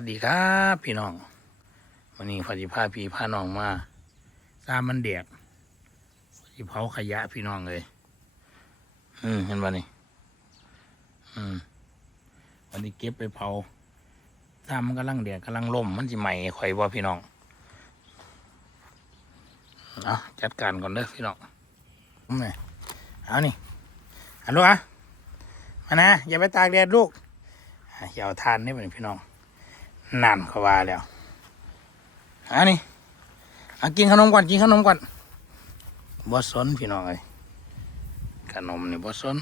สวัสดีครับพี่น้องวันนี้พอดีพาพี่พาน้องมาตามมันเดียกพอดีเผาขยะพี่น้องเลย อืมเห็นป่ะนี่อืมวันนี้เก็บไปเผาตามมันกำลังเดียกกำลังล่มมันจะใหม่ข่อยบ่พี่น้องเอาจัดการก่อนเด้อพี่น้องอืมเนี่เอานี่อันลูกอะมานะอย่าไปตากแดดลูกอะอย่าเอาทานนี่เป็นพี่น้อง นั่นเขาว่าแล้วอันนี้อากินขนมก่อนกินขนมก่อนบอสนพี่น้องเลยขนมนี่บอสน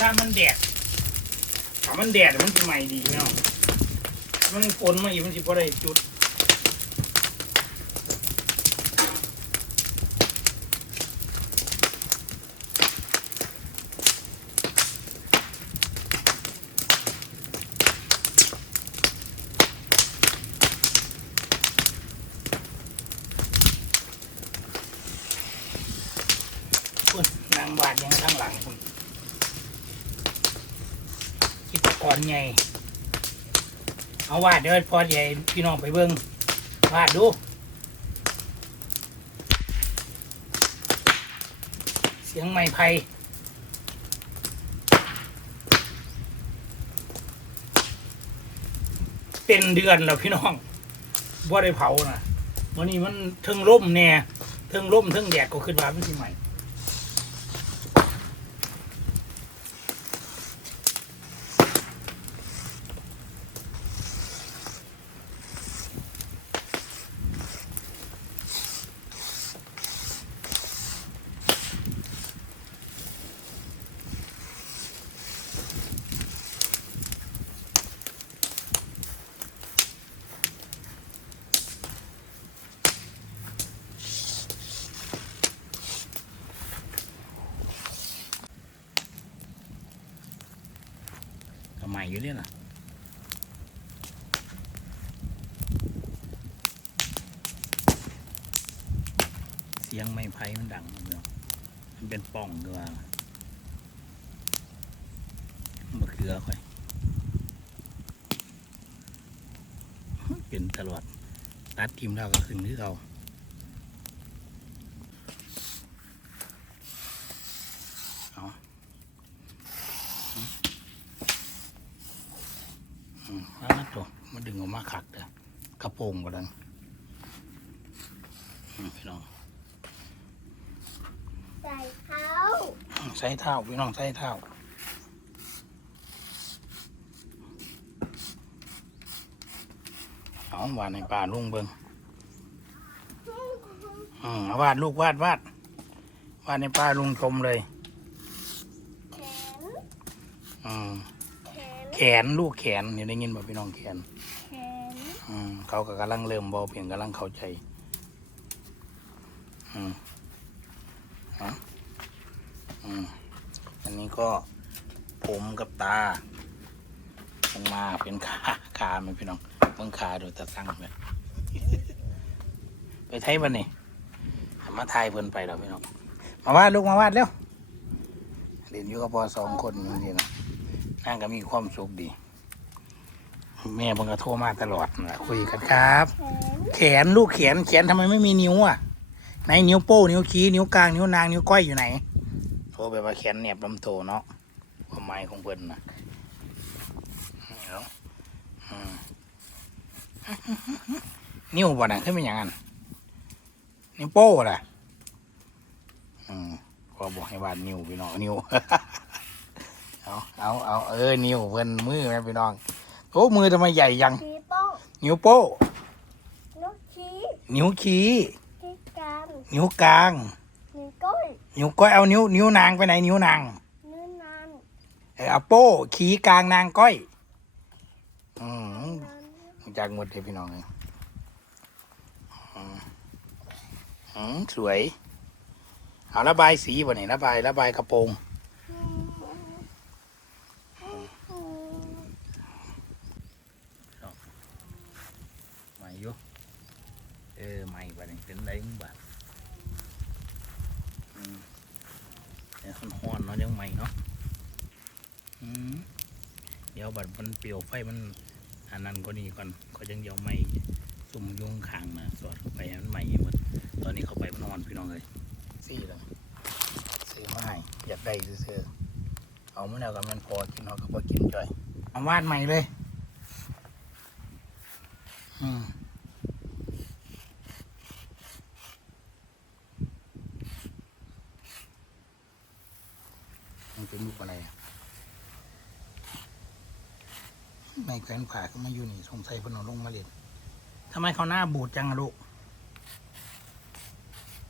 ถ้ามันแดดถ้ามันแดดมันจะใหม่ดีเนาะมันฝนมาอีกมันสิบ่ได้จุด คุณนางบาดยังข้างหลังคุณคิด ก่อนไงเอาวาดเดี๋ยวพอใหญ่พี่น้องไปเบิ้งวาดดูเสียงไม้ไผ่เป็นเดือนแล้วพี่น้องว่าได้เผานะวันนี้มันเทิงร่มแน่เทิงร่มเทิงแดดก็ขึ้นมาเป็นสิใหม่ก็ใหม่ อยู่เนี่ยนะเสียงไม้ไผ่มันดังนะเนาะมันเป็นป่องด้วยมะเขือค่อยเป็นตลอดตัดทีมเราก็ขึ้นที่เราอืมอืมเอาละตัว มาดึงออกมาขักเด้อกระโปรงก็ดังอืมพี่น้อง ใส่เท้าใส่เท้าพี่น้องใส่เท้าเอาวาดในป่าลุงเบิงอืมเอาวาดลูกวาดวาดวาดในป่าลุงชมเลย แขนอืมแขนแขนลูกแขนนี่ได้ยินบ่พี่น้องแขนแขนอืม เขาก็กำลังเริ่มบอเพียงกำลังเข้าใจอืมอืมอันนี้ก็ผมกับตาลงมาเป็นขาขาไหมพี่น้องเบิ่งขาดูตะสั่งไปไปไทยบันนี่มาไทยเพิ่นไปแล้วพี่น้องมาวาดลูกมาวาดเร็วเรียนอยู่กับพอสองคนจริงๆนะนั่งก็มีความสุขดี แม่บังก็โทรมาตลอดนะคุยกันครับ แขนลูกแขนแขนทำไมไม่มีนิ้วอะไหนนิ้วโป้นิ้วชี้นิ้วกลางนิ้วนางนิ้วก้อยอยู่ไหนโทรไปว่าแขนเนียบลำโตเนาะความหมายของเพิ่นนี่นิ้วบ่น่ะขึ้นเป็นอย่างนั้นนิ้วโป้ล่ะอืมพอบอกให้วาดนิ้วพี่น้องนิ้วเอาเอาเอาเออนิ้วเพิ่นมือนะพี่น้อง โอ้มือทำไมใหญ่ยัง ชี้โป้งนิ้วโป้ นกชี้นิ้วชี้ที่กลางนิ้วกลาง นิ้วก้อยนิ้วก้อยเอานิ้ว นิ้วนางไปไหนนิ้วนางนิ้วนางเออเอาโป้ขี้กลางนางก้อย อืมนางจากหมดเลยพี่น้องเลยอืมอืมสวย เอาระบายสีบ่เนี่ยระบายระบายกระโปรง อืมอืม ใหม่อยู่เออใหม่บ่เนี่ยเป็นไรมึงบ่อืม แต่คนฮ้อนๆเนาะยังใหม่เนาะเดี๋ยวบัดมันเปลวไฟมันอันนั้นก็นี่ก่อนเขายังเดียวไม่ซุ่มยุ่งขางนะสอดเข้าไปมันใหม่หมดตอนนี้เขาไปมันนอนพี่น้องเลยสี่เลยซื้อมาให้อยากได้ซื้อเอามาแล้วกับมันพอกินเขาก็พอกินจ่อยเอาวาดใหม่เลย อืม มันเป็นรูปอะไรอะไม่แขวนผ่าก็มาอยู่นี่สงสัยพนอลงมาเล่นทำไมเขาหน้าบูดจังลูก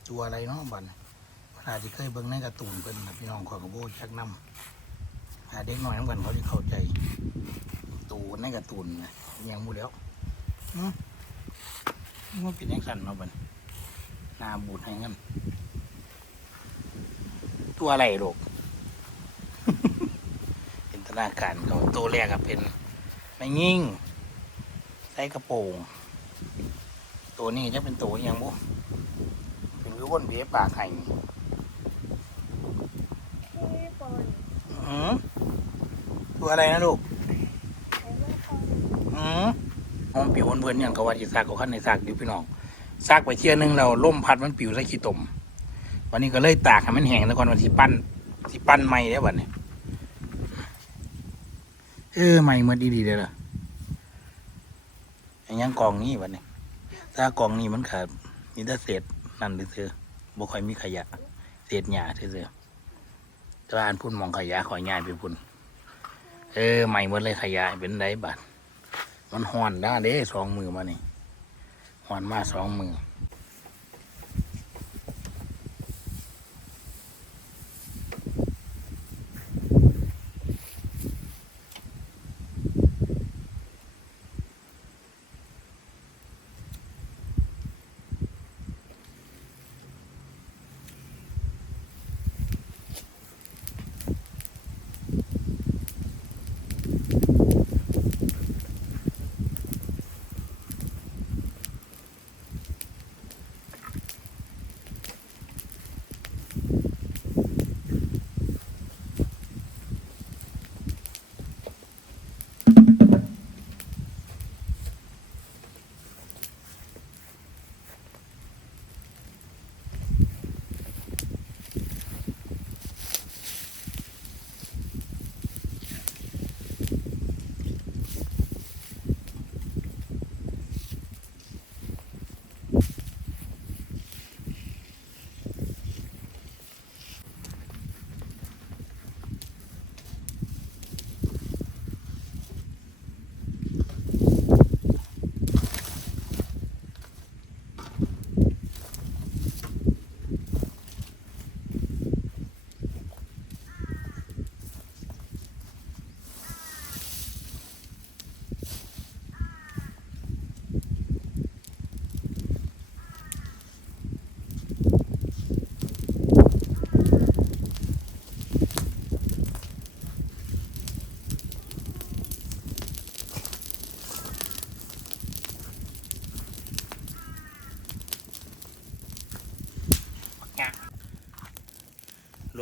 ตัวอะไรเนาะบันเวลาที่เคยเบิ่งในการ์ตูนเพิ่นนะพี่น้องขอกระโบชักน้ำหาเด็กน้อยน้ำกันเขาที่เข้าใจตูนในการ์ตูนนะยังบูแล้วอืมมันเป็นยังสั่นเนาะบันหน้าบูดให้งั้นตัวอะไรลูก นตนาการเขาตัวแรกอะเป็นไม่งิ่งใส่กระโปรงตัวนี้จะเป็นตัวอิหยังบุเป็นวิววนเบียปากไห่ชี้บนอืมตัวอะไรนะลูกไอ้แม่คนอืมหอมปิวเพื่อนๆอย่างกว่าที่ซากเขาขั้นในซากอยู่พี่น้องซากไปเที่ยหนึงเราล่มพัดมันปิวใส่ขี้ตมวันนี้ก็เลยตากให้มันแห้งแล้วก่อนวันที่ปั้นที่ปั้นใหม่ได้วันนี้ เออใหม่หมดดีๆเลยล่ะอันยังกองนี้วันนี้ถ้ากองนี้มันขาดมีแต่เศษนั่นเถอะบ่ค่อยมีขยะ เศษหญ้าเถอะแต่ว่าอันพุ่นมองขยะขอยง่ายไปพุ่นเออใหม่หมดเลยขยะเป็นไรบัดมันห่อนได้เด้สองมือมานี่ห่อนมาสองมือ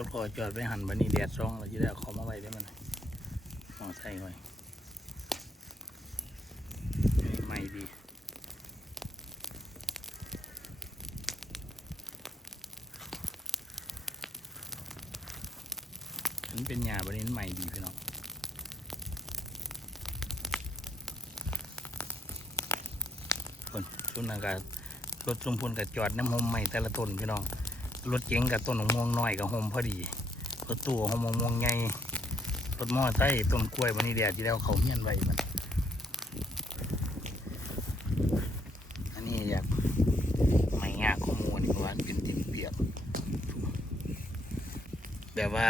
ถพอจอดไปหันบันนี้แดดร้องเราจะได้เอาขอมาไว้ได้มันมอใส่ไว้อันนี้ใหม่ดีอันเป็นหญ้าบันนี้ใหม่ดีพี่น้องคนช่วงนั้นก็รถจุมพลกับจอดน้ำหอมใหม่แต่ละต้นพี่น้อง รถเก๋งกับต้นมะม่วงน้อยกับโฮมพอดีรถตู้โฮมมะม่วงใหญ่รถมอไซค์ต้นกล้วยวันนี้แดดที่แล้วเขาเมียนไว้มันอันนี้อยากไม่ยากข้อมูลนี่ว่ามันเป็นดินเปียกแบบว่า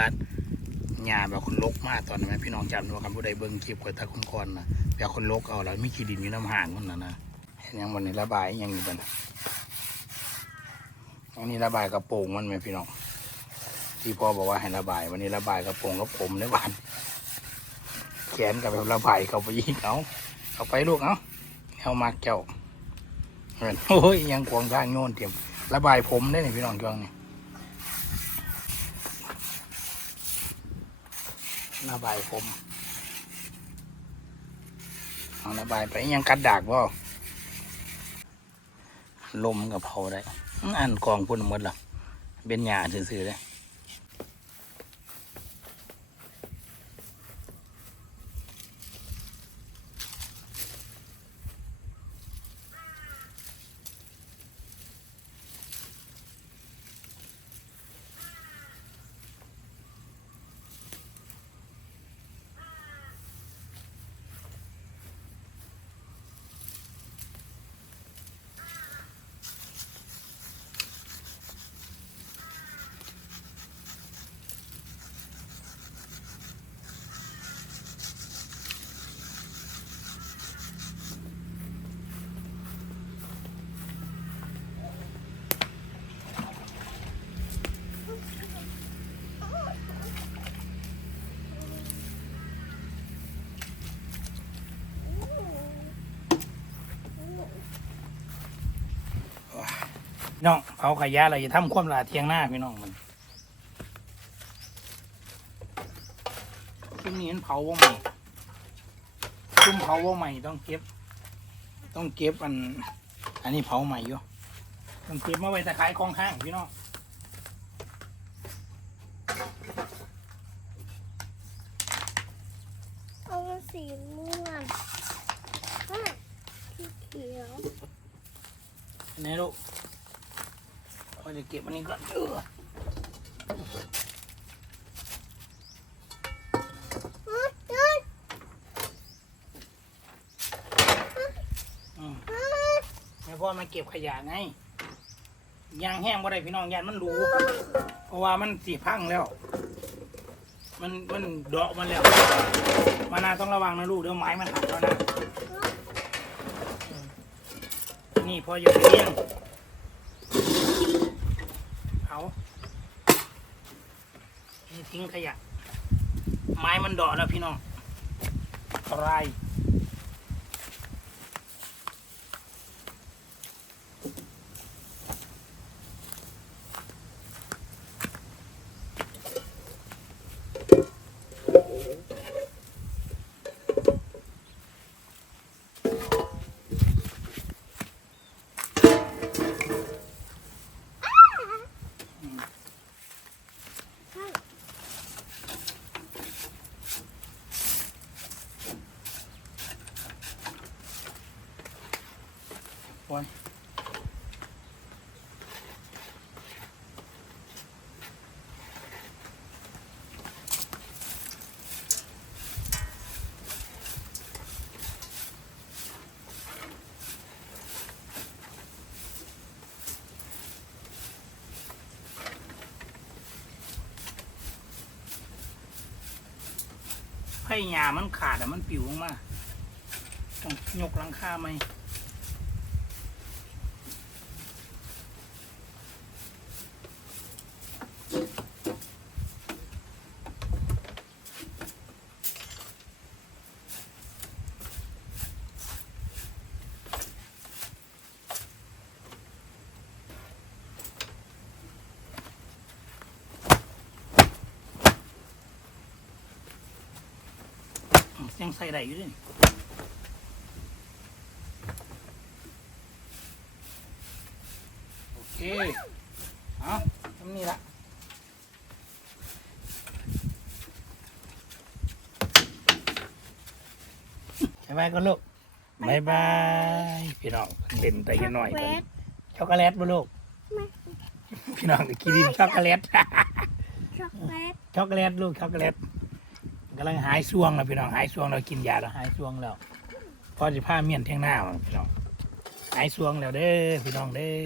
หญ้าแบบคนลกมากตอนนั้นไหมพี่น้องจำได้ว่าคำผู้ใดเบิ้งคลิปกวยตาคนก่อนนะแบบคนลกเอาแล้วไม่ขี้ดินอยู่น้ำห่างมันนะนะเห็นยังวันนี้ระบายยังอยู่บัดน อันนี้ระบายกระโปรงมันไหมพี่น้องที่พ่อบอกว่าให้ระบาย วันนี้ระบายกระโปรงกระผมได้หวานแขนกับแบบระบายเขาไปยิงเอาเอาไปลูกเอาเอามาเจ้าเห็นโอ้ยยังกวางทางโน่นเตรียมระบายผมได้นี่พี่น้องจ้องนี่ยระบายผมเอาระบายไปยังกัดดากบ่ลมกับเผาได้ อันกองพุ่นหมดหรอเป็นหยาซื่อๆเลย น้องเผาขยะเราจะทำความลาเทียงหน้าพี่น้องมันช่วงนี้มันเผาว่าใหม่ชุ่มเผาว่าใหม่ต้องเก็บ ต้องเก็บอัน อันนี้เผาใหม่อยู่ต้องเก็บมาไว้ตะไคร้คลองข้างพี่น้อง เอามาสีม่วงอะสีเขียว อันนี้ลูก เก็บอันนี้ก่อนเอออ๊ะอ๊ะอืมอ๊ะให้พ่อมาเก็บขยะไงยางแห้งบ่ได้พี่น้องยานมันรูเพราะว่ามันสีพังแล้ว มันมันเดาะมันแล้วมานาต้องระวังนะลูกเดี๋ยวไม้มันหักแล้วนะนี่พออยู่เลี้ยงเอานี่ ทิ้งขยะ ไม้มันดาะแล้วพี่น้องอะไร โอ้ยไผ่หญ้ามันขาดอะมันปิวลงมา ต้องยกหลังคาไหม ยังใส่ได้อยู่ดิโอเค เอาทำนี่ละบายบายก่อนลูกบายบาย พี่น้องเล่นแต่ยังน้อยกันช็อกโกแลตบ่ลูกไม่พี่น้องก็กินช็อกโกแลต ช็อกโกแลต ช็อกโกแลตลูกช็อกโกแลต กำลังหายช่วงแล้วพี่น้องหายช่วงเรากินยาแล้วหายช่วงแล้วพอจะผ้าเมียนเที่ยงหน้าพี่น้องหายช่วงแล้วเด้อพี่น้องเด้อ